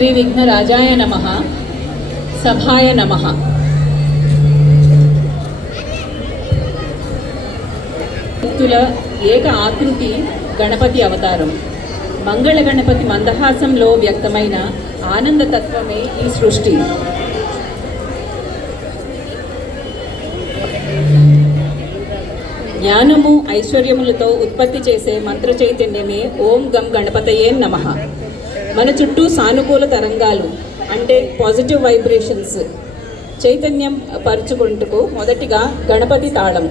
శ్రీ విఘ్నరాజాయ నమః. సభాయ నమః. భక్తుల ఏక ఆకృతి గణపతి అవతారం. మంగళ గణపతి మందహాసంలో వ్యక్తమైన ఆనందతత్వమే ఈ సృష్టి. జ్ఞానము ఐశ్వర్యములతో ఉత్పత్తి చేసే మంత్ర చైతన్యమే ఓం గం గణపతయే నమః. మన చుట్టూ సానుకూల తరంగాలు అంటే పాజిటివ్ వైబ్రేషన్స్ చైతన్యం పరుచుకుంటూ మొదటిగా గణపతి తాళం.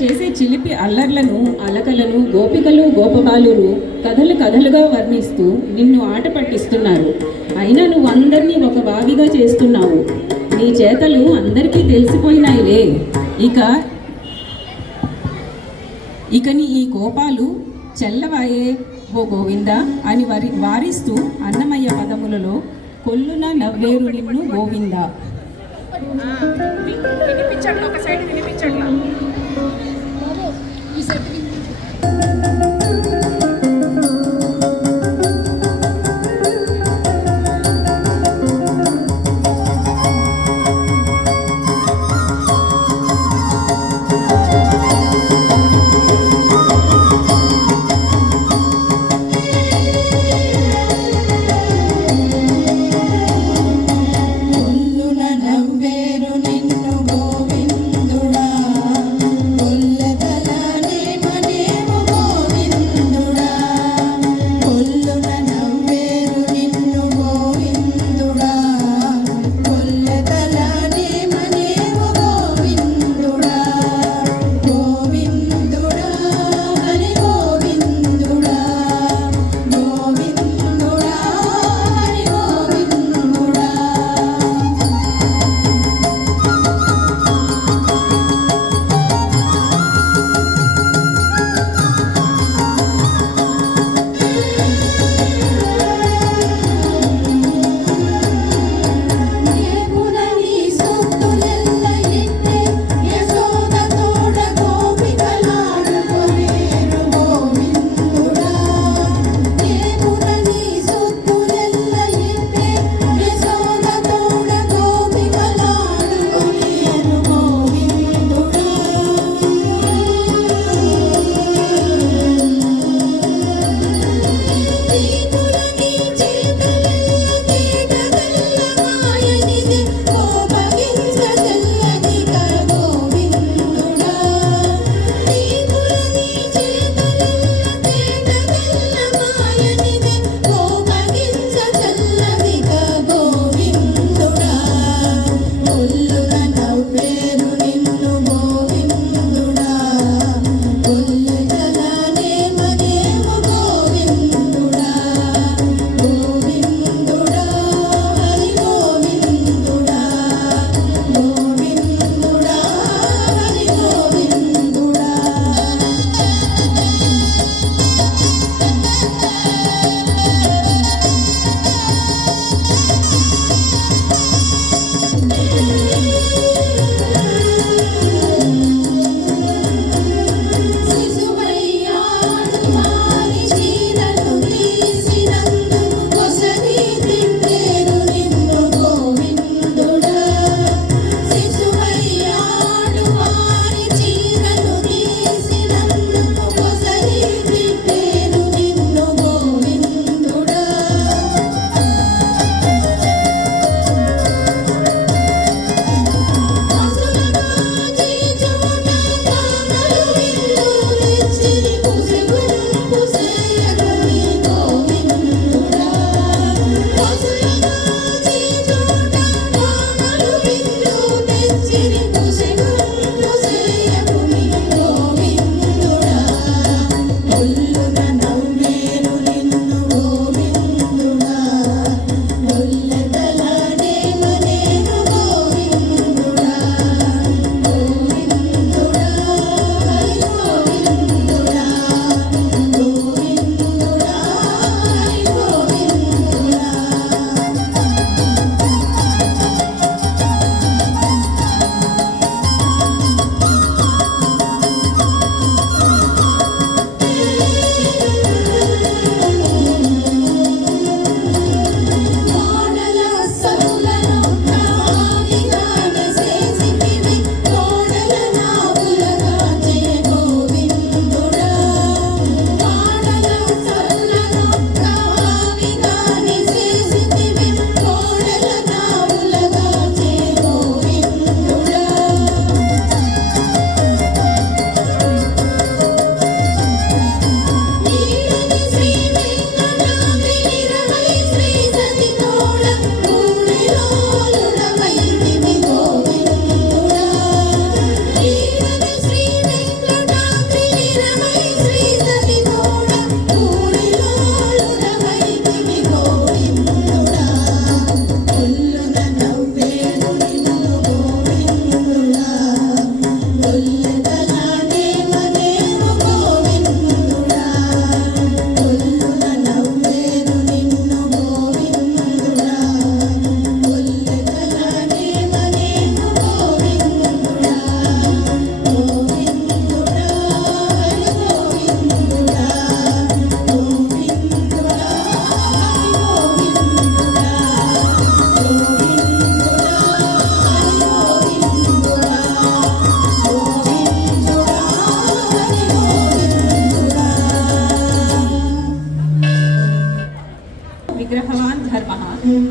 చేసే చిలిపి అల్లర్లను అలకలను గోపికలు గోపబాలురు కథలు కథలుగా వర్ణిస్తూ నిన్ను ఆట పట్టిస్తున్నారు. అయినా నువ్వు అందరినీ ఒక బావిగా చేస్తున్నావు. నీ చేతలు అందరికీ తెలిసిపోయినాయిలే. ఇక నీ ఈ కోపాలు చెల్లవాయే ఓ గోవింద అని వారిస్తూ అన్నమయ్య పదములలో కొల్లున నవ్వేరు నిన్ను గోవింద. వినిపించట్లా, ఒక సైడ్ వినిపించట్లా. కొల్లున నవ్వేరు నిన్ను గోవిందుడా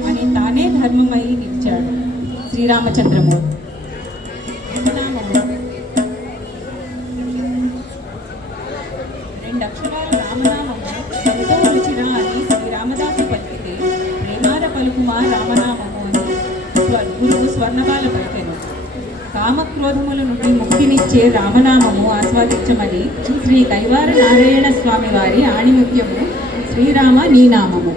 అని తానే ధర్మమై నిలిచాడు శ్రీరామచంద్రమూర్తి. రెండు అక్షరాల రామనామము ఎంతో రుచిరా అని శ్రీరామదాసు పలికితే ప్రేమార పలుకుమా రామనామము అని గురువు స్వర్ణబాల పలికెను. కామక్రోధముల నుండి ముక్తినిచ్చే రామనామము ఆస్వాదించమని శ్రీ కైవార నారాయణ స్వామి వారి ఆణిముత్యము శ్రీరామ నీ నామము.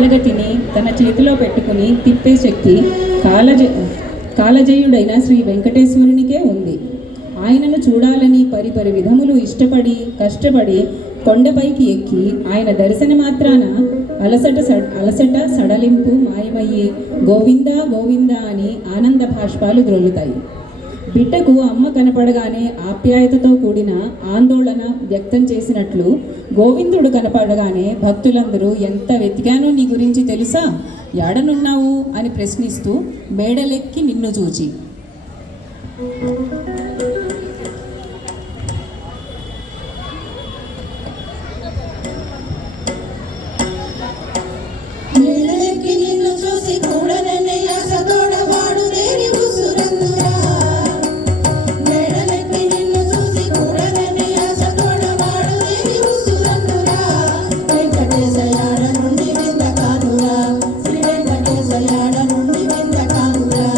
జగతిని తన చేతిలో పెట్టుకుని తిప్పే శక్తి కాలజయుడైన శ్రీ వెంకటేశ్వరునికే ఉంది. ఆయనను చూడాలని పరిపరి విధములు ఇష్టపడి కష్టపడి కొండపైకి ఎక్కి ఆయన దర్శన మాత్రాన అలసట సడలింపు మాయమయ్యి గోవిందా గోవిందా అని ఆనంద భాష్పాలు ద్రొల్లుతాయి. బిడ్డకు అమ్మ కనపడగానే ఆప్యాయతతో కూడిన ఆందోళన వ్యక్తం చేసినట్లు గోవిందుడు కనపడగానే భక్తులందరూ ఎంత వెతికానో నీ గురించి తెలుసా, యాడనున్నావు అని ప్రశ్నిస్తూ మేడలెక్కి నిన్ను చూచి మేడలెక్కి నిన్ను చూసి కూడననే ఆశతోడ వాడు దేని ఉసురందురా. మేడలెక్కి నిన్ను చూసి కూడననే ఆశతోడ వాడు దేని ఉసురందురా. వెంకటేశ యాడ నుండి వింత కానురా, శ్రీ వెంకటేశ యాడ నుండి వింత కానురా.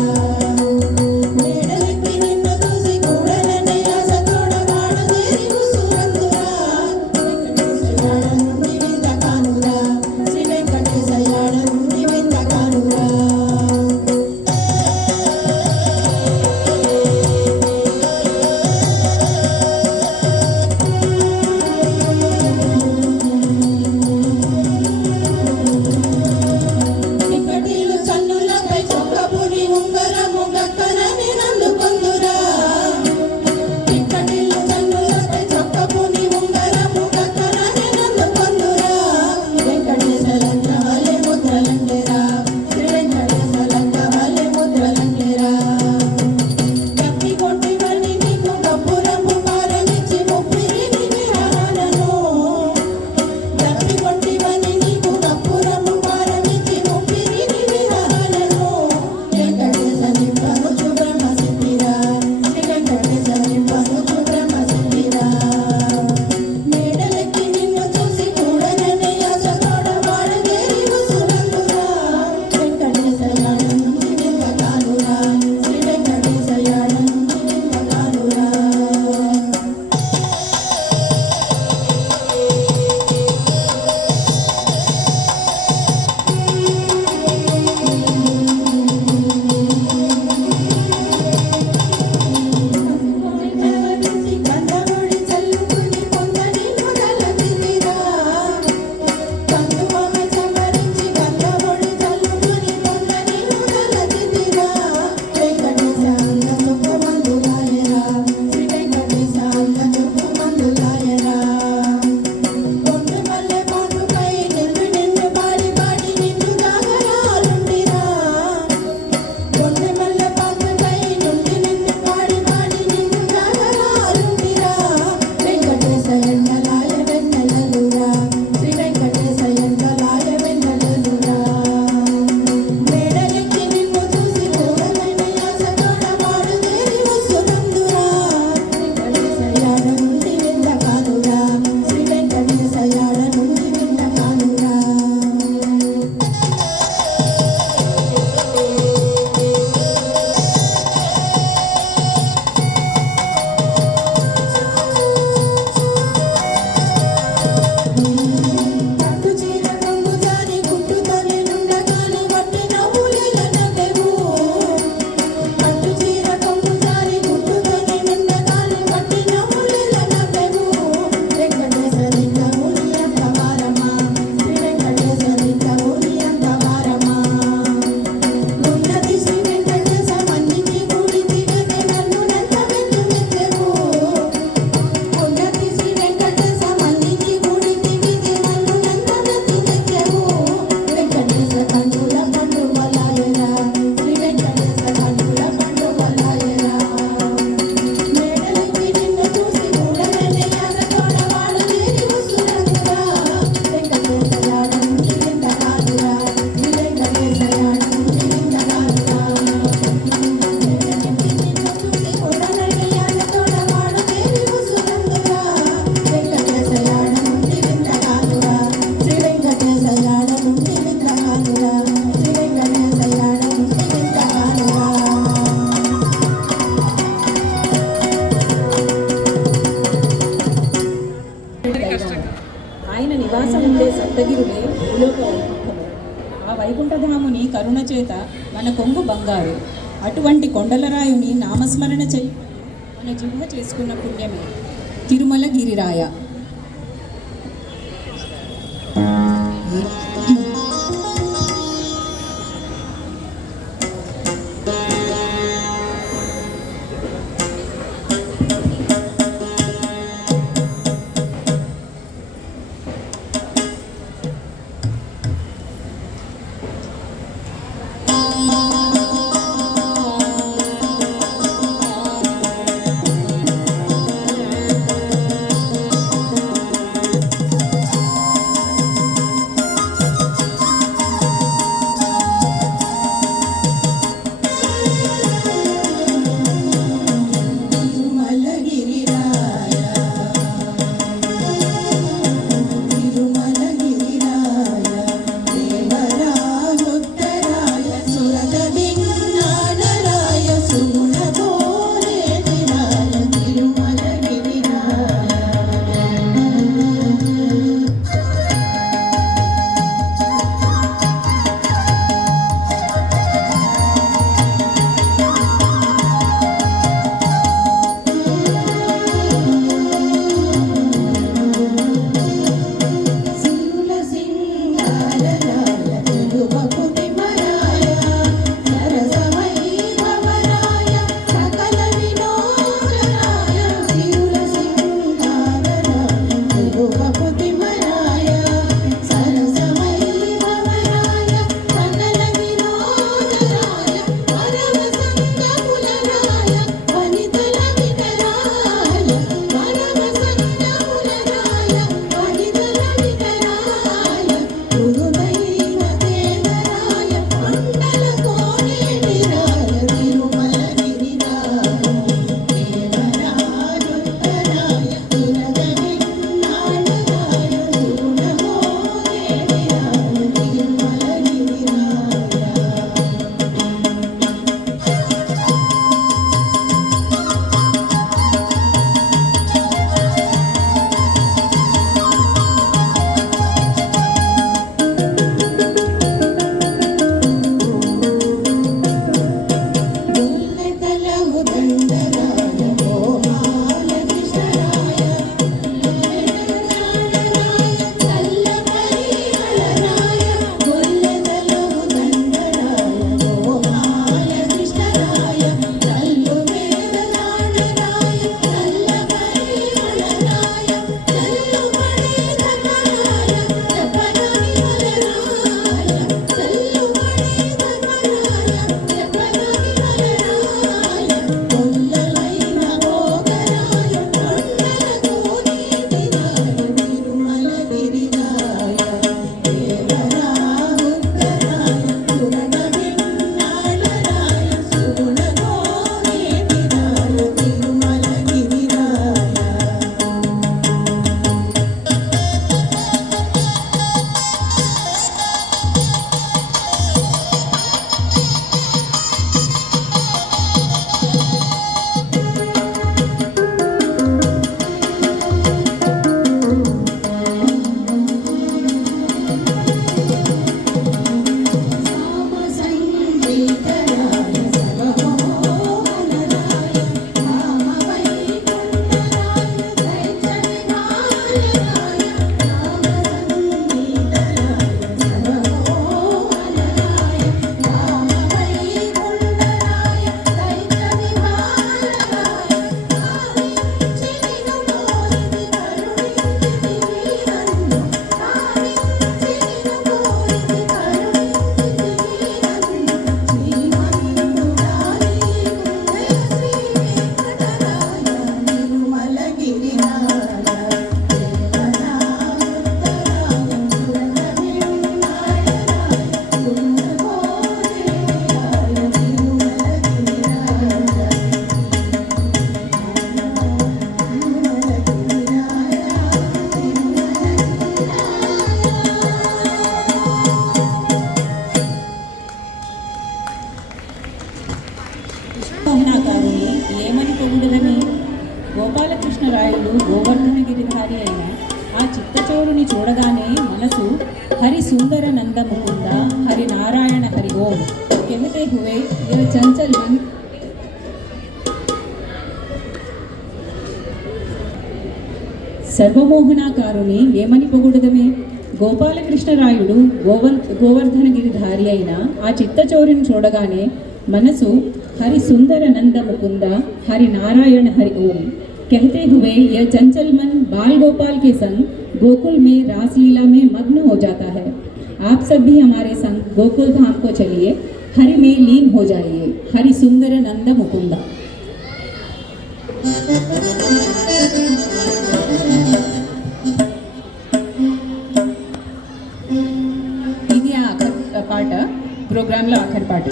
మేడలెక్కి నిన్ను చూసి కూడననే ఆశతోడ వాడు దేని ఉసురందురా. వెంకటేశ యాడ నుండి వింత కానురా, శ్రీ వెంకటేశ యాడ నుండి వింత కానురా. ఇక్కడిలు చన్నులపై చొక్కపుని ఉంగరము గక్కనని నందుకొందురా. ఇక్కడిలు చన్నులపై చొక్కపుని ఉంగరము గక్కనని నందుకొందురా. వెంకటేశ లంక వలె ముద్రలంటేరా, శ్రీ వెంకటేశ లంక వలె ముద్రలంటేరా. కప్పి కొట్టివని నీకు కప్పురము పారమిచ్చి ముప్పిరిని విరహాలను. కప్పి కొట్టివని నీకు కప్పురము పారమిచ్చి ముప్పిరిని విరహాలను. వెంకటేశ నింపను చూబ్రహ్మ సిద్ధిరా, శ్రీ వెంకటేశ నింపను చూబ్రహ్మ సిద్ధిరా. మేడలెక్కి నిన్ను చూసి కూడననే ఆశతోడ వాడు దేని ఉసురందురా. వెంకటేశ యాడ నుండి వింత కానురా, శ్రీ వెంకటేశ యాడ నుండి వింత కానురా. నలవించి కందముడి చల్లుకుని పొందని మొదలదిరా. కందువమ చమరించి కందముడి చల్లుకుని పొందని మొదలదిరా. వెంకటేశ అంద సుఖమందులాయరా, శ్రీ వెంకటేశ అంద సుఖమందులాయరా. కొండు మల్లె పాటుపై నిన్ను నిన్ను పాడి పాడి నిన్ను జాగరాలుండిరా. కొండు మల్లె పాటుపై నుండి నిన్ను పాడి పాడి నిన్ను జాగరాలుండిరా. వెంకటేశ ఎండలాయ వెన్నెలలురా, శ్రీ వెంకటేశ ఎండలాయ వెన్నెలలురా. మేడలెక్కి నిన్ను చూసి కూడననే ఆశతోడ వాడు దేని ఉసురందురా. వెంకటేశ యాడ నుండి వింత కానురా, శ్రీ వెంకటేశ యాడ నుండి వింత కానురా. పట్టు చీర కొంగు జారి గుట్టుతోనే నుండగాని వట్టి నవ్వులేల నవ్వెవు. పట్టు చీర కొంగు జారి గుట్టుతోనే నుండగాని వట్టి నవ్వులేల నవ్వెవు. వెంకటేశ నిందము నీ అంత వారమా, శ్రీ వెంకటేశ నిందము నీ అంత వారమా. ఉన్నది శ్రీ వెంకటేశ మన్నించి కూడి తిరిగి నన్ను నెంత మెచ్చు మెచ్చెవు. ఉన్నది శ్రీ వెంకటేశ మన్నించి కూడి తిరిగి నన్ను నెంత మెచ్చు మెచ్చెవు. వెంకటేశ కన్నుల పండుగలాయరా, శ్రీ వెంకటేశ కన్నుల పండుగలాయరా. మేడలెక్కి నిన్ను చూసి కూడననే ఆశతోడ వాడు దేని ఉసురందురా. వెంకటేశ యాడ నుండి వింత కానురా, శ్రీ వెంకటేశ యాడ నుండి వింత కానురా. మేడలెక్కి నిన్ను చూసి కూడననే ఆశతోడ వాడు దేని ఉసురందురా. వెంకటేశ యాడ నుండి వింత కానురా, శ్రీ వెంకటేశ యాడ నుండి వింత కానురా. శ్రీ వెంకటేశ యాడ నుండి వింత కానురా. ఆయన నివాసం ఉండే సప్తగిరులే భూలోక వైకుంఠము. వైకుంఠధాముని కరుణ చేత మన కొంగు బంగారు. అటువంటి కొండలరాయుని నామస్మరణ చెయ్యి మన జిహ్వ చేసుకున్న పుణ్యమే తిరుమల గిరిరాయ. ఆ చిత్తచోరుని చూడగానే మనసు హరి సుందర నంద ముకుంద హరి నారాయణ హరి ఓం कहते हुए यह चंचल मन సర్వమోహనాకారుని ఏమని పొగుడదమే. గోపాలకృష్ణరాయుడు గోవర్ధనగిరిధారి అయిన ఆ చిత్తచోరుని చూడగానే మనసు హరి సుందర నంద ముకుంద హరి నారాయణ హరి ఓం कहते हुए यह चंचल मन बाल गोपाल के संग गोकुल में रासलीला में मग्न हो जाता है. आप सब भी हमारे संग गोकुल धाम को चलिए, हरि में लीन हो जाइए. हरि सुंदर नंद मुकुंदा. ఇది ఆఖరి పాట, ప్రోగ్రాంలో ఆఖరి పాట.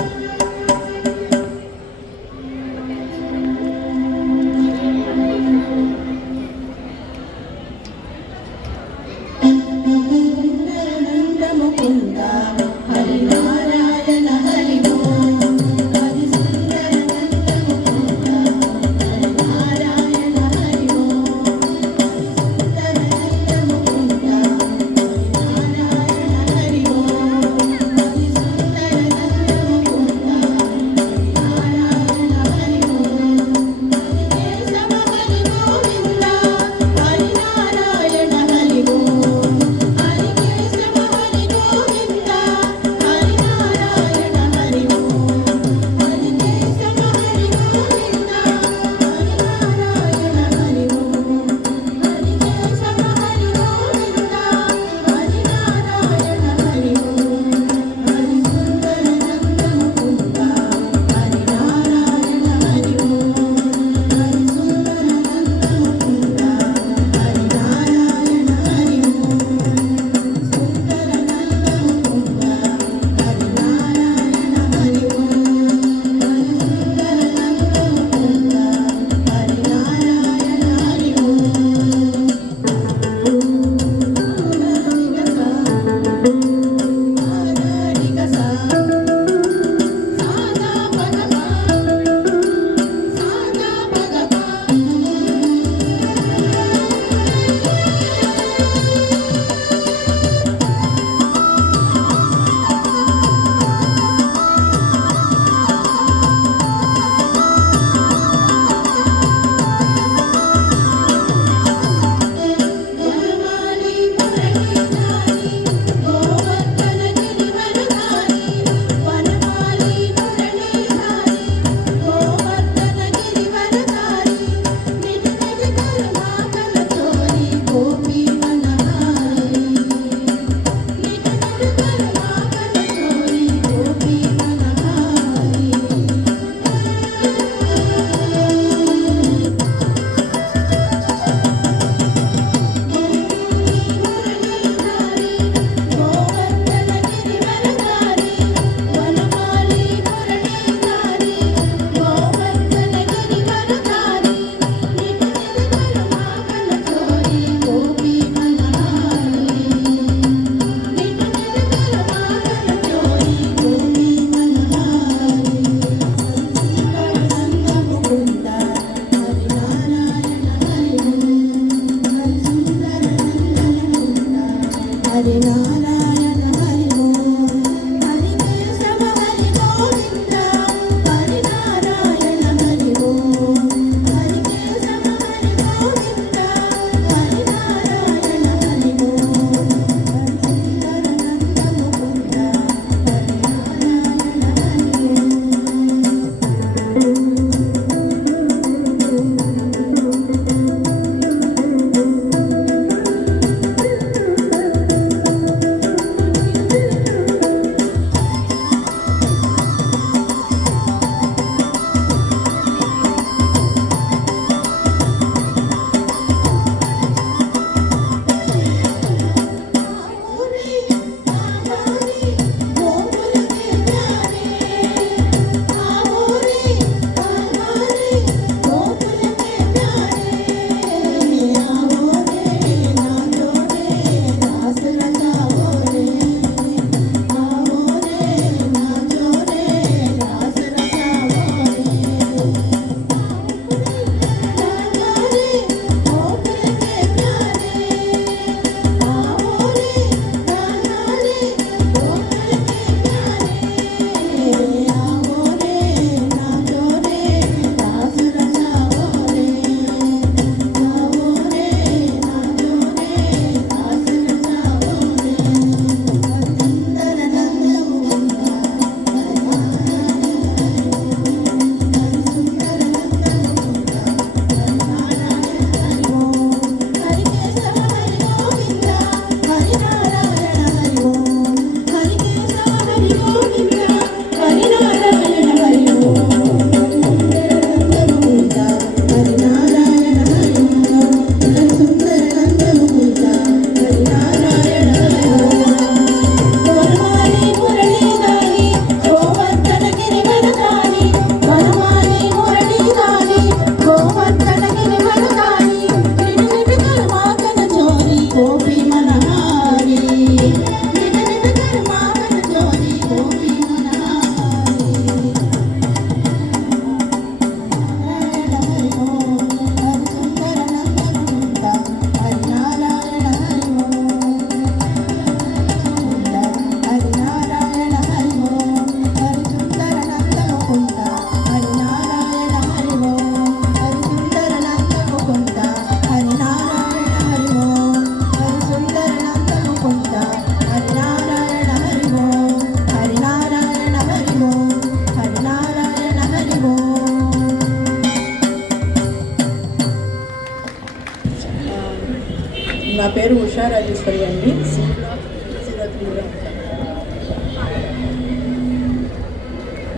పేరు ఉషా రాజేశ్వరి అండి. సి బ్లాక్ 03లో ఉంటాను.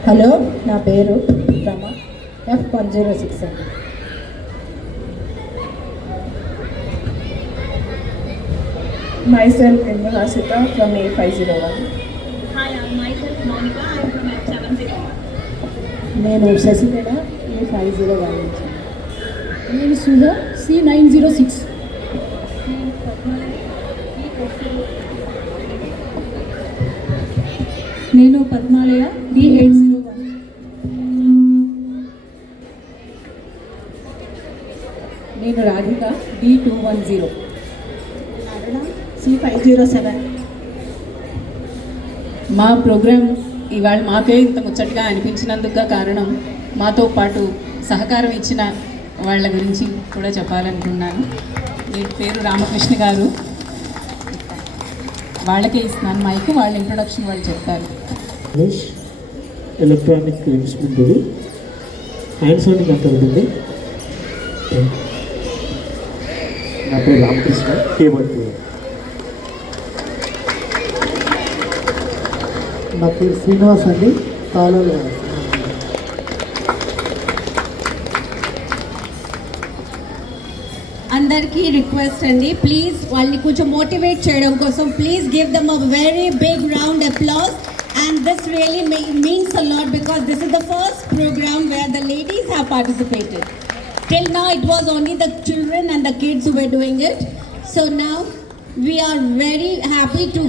హలో, నా పేరు రమ, F106 అండి. Myself Indra from A501. Hi, I'm myself Monica. I'm from F701. నేను శశికళ A501 నుంచి. నేను సుధా C906. నేను పద్మాలయ D801. నేను రాధిక D210. C507. మా ప్రోగ్రాం ఇవాళ మాకే ఇంత ముచ్చటగా అనిపించినందుకు కారణం మాతో పాటు సహకారం ఇచ్చిన వాళ్ళ గురించి కూడా చెప్పాలనుకున్నాను. వీరి పేరు రామకృష్ణ గారు. వాళ్ళకే ఇస్తున్నాను మైక్, వాళ్ళ ఇంట్రొడక్షన్ వాళ్ళు చెప్తారు. ఎలక్ట్రానిక్ ఇన్స్ట్రుమెంట్ ఇది. హ్యాండ్ సౌండింగ్ అంత ఉంటుంది. నా పేరు రామకృష్ణ, కీబోర్డ్ ప్లేయర్. నా పేరు శ్రీనివాస్ అండి, తాళాలు. అందరికీ రిక్వెస్ట్ అండి, ప్లీజ్ వాళ్ళని కొంచెం మోటివేట్ చేయడం కోసం please give them a very big round applause. And this really means a lot because this is the first program where the ladies have participated. Till now it was only the children and the kids who were doing it. So now we are very happy to